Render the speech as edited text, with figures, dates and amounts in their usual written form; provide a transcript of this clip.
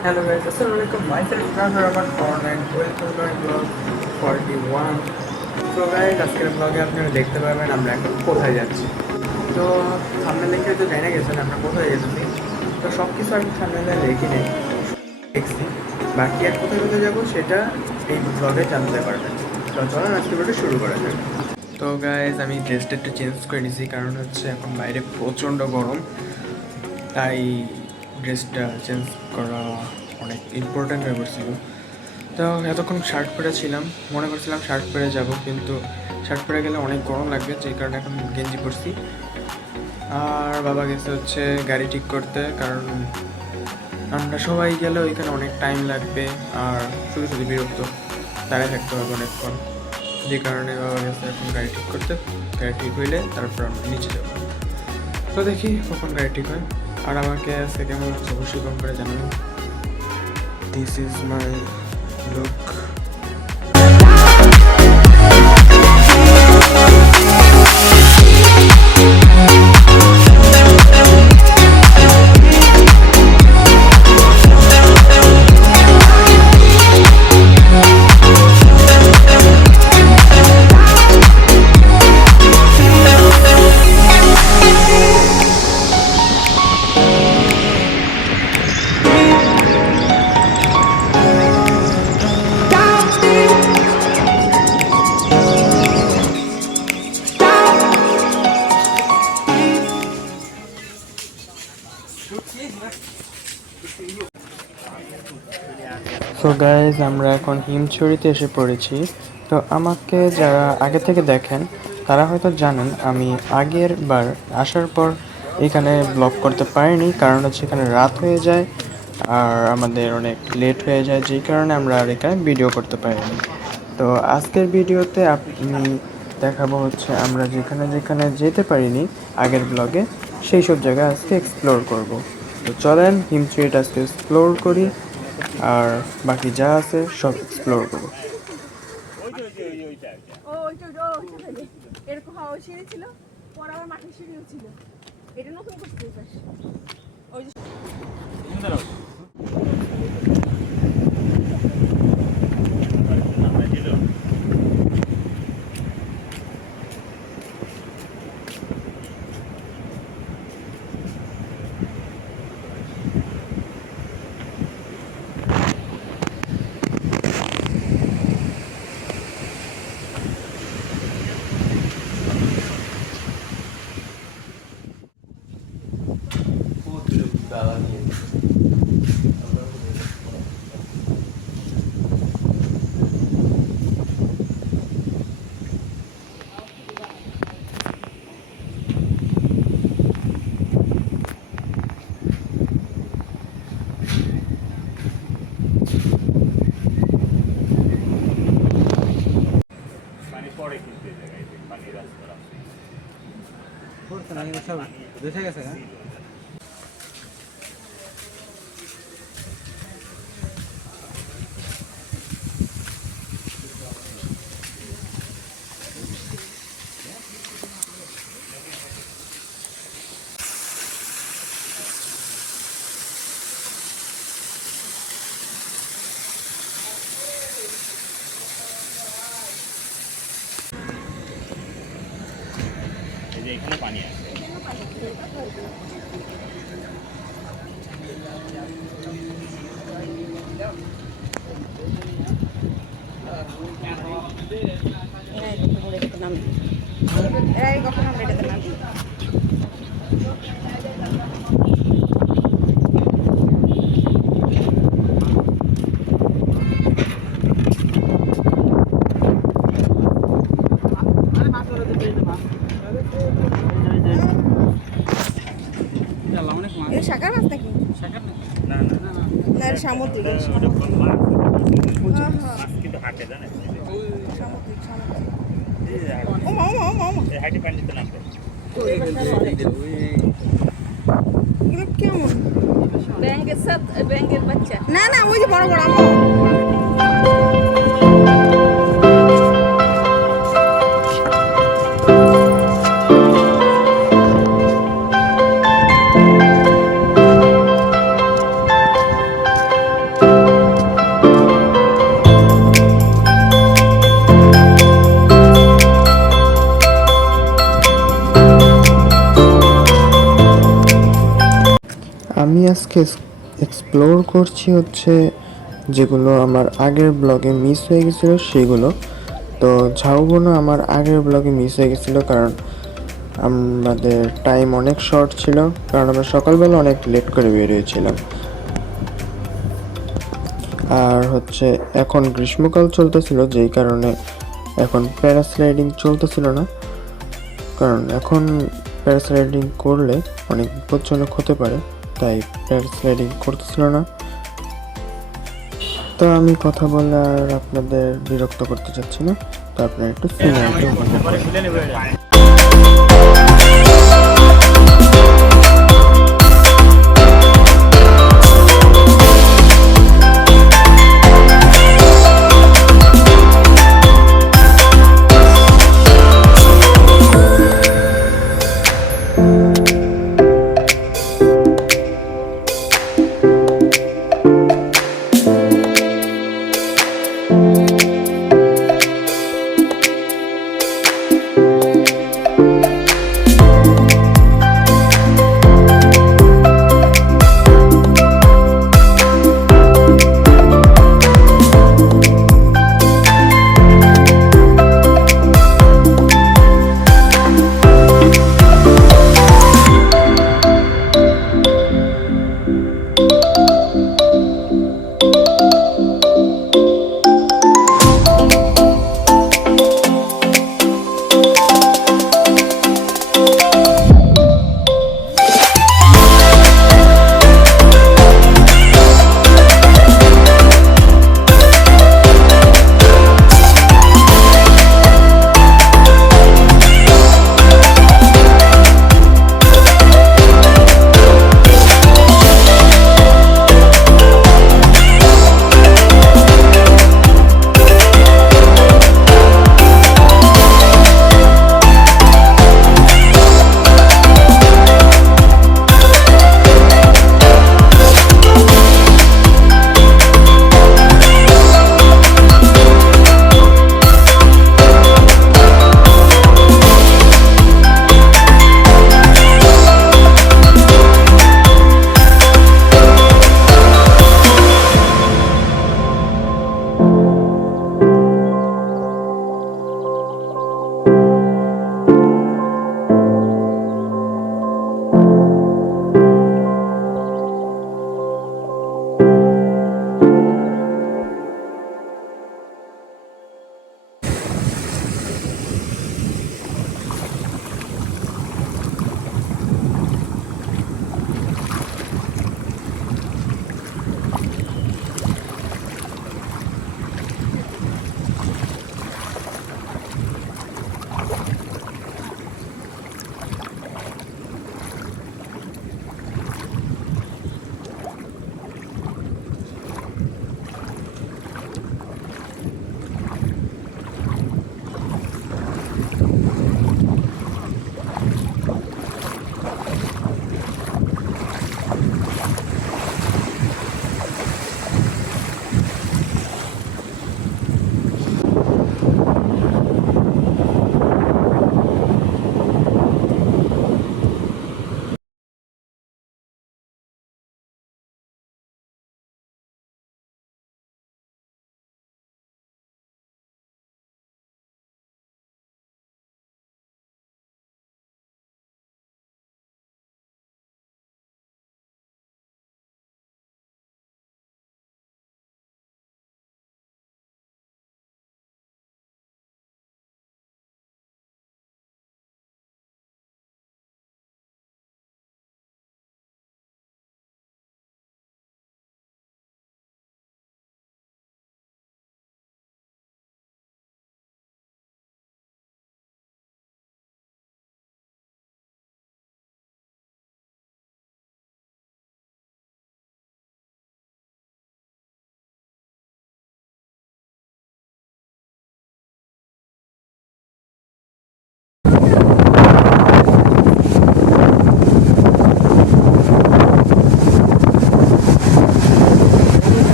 Hello guys, Assalamualaikum. Myself Nazar Rahman Khan and welcome to my vlog 41. So guys, আজকের ব্লগে আপনারা দেখতে পাবেন আমরা এখন কোথায় যাচ্ছি। তো সামনে দেখে তো জেনে গেছেন আমরা কোথায় যাচ্ছি। তো সব কিছু আমি সামনে রেখে নেই দেখছি, বাকি আর কোথায় কোথায় যাবো সেটা এই ব্লগে জানতে পারবেন। তো চলুন আজকে ভিডিওটা শুরু করা যাক। তো গাইজ আমি ড্রেসটা একটু চেঞ্জ করে নিয়েছি, কারণ হচ্ছে এখন বাইরে প্রচণ্ড গরম, তাই ড্রেসটা চেঞ্জ করা অনেক ইম্পর্ট্যান্ট হয়ে পড়ছিল। তো এতক্ষণ শার্ট পরে ছিলাম, মনে করছিলাম শার্ট পরে যাব, কিন্তু শার্ট পরে গেলে অনেক গরম লাগবে, যেই কারণে এখন গেঞ্জি পরছি। আর বাবা গেছে হচ্ছে গাড়ি ঠিক করতে, কারণ আমরা সবাই গেলে ওইখানে অনেক টাইম লাগবে আর শুধু শুধু বিরক্ত দাঁড়িয়ে থাকতে হবে অনেকক্ষণ, যে কারণে বাবা গেছে এখন গাড়ি ঠিক করতে। গাড়ি ঠিক হইলে তারপর আমরা নিচে যাবো। তো দেখি কখন গাড়ি ঠিক হয়। আর আমাকে আজকে কেমন লাগছে অবশ্যই কম করে জানাবেন। This is my look. So guys আমরা এখন হিমছড়িতে এসে পড়েছি। তো আমাকে যারা আগে থেকে দেখেন তারা হয়তো জানেন আমি আগের বার আসার পর এখানে ব্লগ করতে পারিনি, কারণ হচ্ছে এখানে রাত হয়ে যায় আর আমাদের অনেক লেট হয়ে যায়, যেই কারণে আমরা আর এখানে ভিডিও করতে পারিনি। তো আজকের ভিডিওতে আমি দেখাবো হচ্ছে আমরা যেখানে যেখানে যেতে পারিনি আগের ব্লগে, সেই সব জায়গা আজকে এক্সপ্লোর করব। তো চলেন হিমছড়িটা আজকে এক্সপ্লোর করি আর বাকি যা আছে সব এক্সপ্লোর করব। এরকম হাওয়া সিঁড়ি ছিল, পরে আবার মাটির সিঁড়িও ছিল। এটা নতুন করতে ওই যে দেখে গেছে। এখানে পানি আছে। এরাই কখন আমরা এটাতে নামি। এটা শাকার মাছ নাকি? না না না না এটা সামুদ্রিক। কিন্তু হাটে জানে সামুদ্রিক সামুদ্রিক। ও মা ও মা ও মা ও মা। এই হাটে পানিতে নামবে। এগুলো কেমন? ব্যাঙের সাথে ব্যাঙের বাচ্চা। না না ওই যে বড় বড় আম্মু। আজকে এক্সপ্লোর করছি হচ্ছে যেগুলো আমার আগের ব্লগে মিস হয়ে গেছিলো সেগুলো। তো ঝাউবন আমার আগের ব্লগে মিস হয়ে গেছিলো কারণ আমাদের টাইম অনেক শর্ট ছিল, কারণ আমরা সকালবেলা অনেক লেট করে বেরিয়েছিলাম। আর হচ্ছে এখন গ্রীষ্মকাল চলতেছিল, যেই কারণে এখন প্যারাস্লাইডিং চলতেছিল না, কারণ এখন প্যারাস্লাইডিং করলে অনেক বিপজ্জনক হতে পারে, তাই প্যারাস্লাইডিং করতেছিল না। তো আমি কথা বলে আর আপনাদের বিরক্ত করতে চাচ্ছি না, তো আপনারা একটু সিনেমাটা উপভোগ করুন।